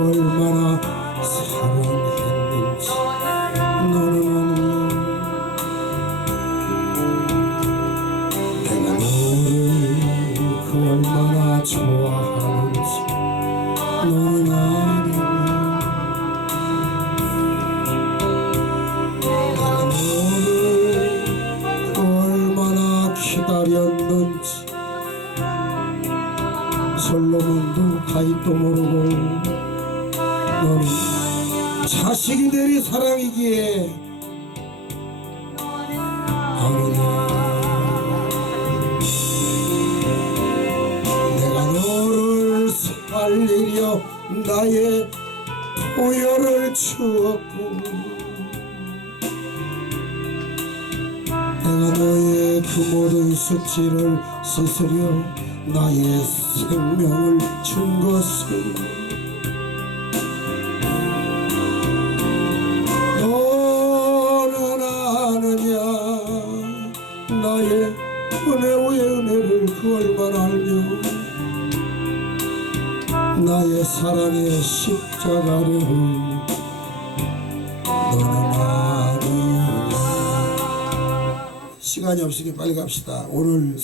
얼마나 사랑했는지 너는 내가 너를 그 얼마나 좋아하는지 너는 아느냐 내가 너를 그 얼마나 기다렸는지 솔로몬도 가입도 모르고 자식이 내리 사랑이기에 아느냐 내가 너를 살리려 나의 포효를 주었고 내가 너의 그 모든 수치를 씻으려 나의 생명을 준 것을 나의 은혜의 은혜를 그 얼마나 알며 나의 사랑의 십자가를 너는 아느냐? 시간이 없으니 빨리 갑시다. 오늘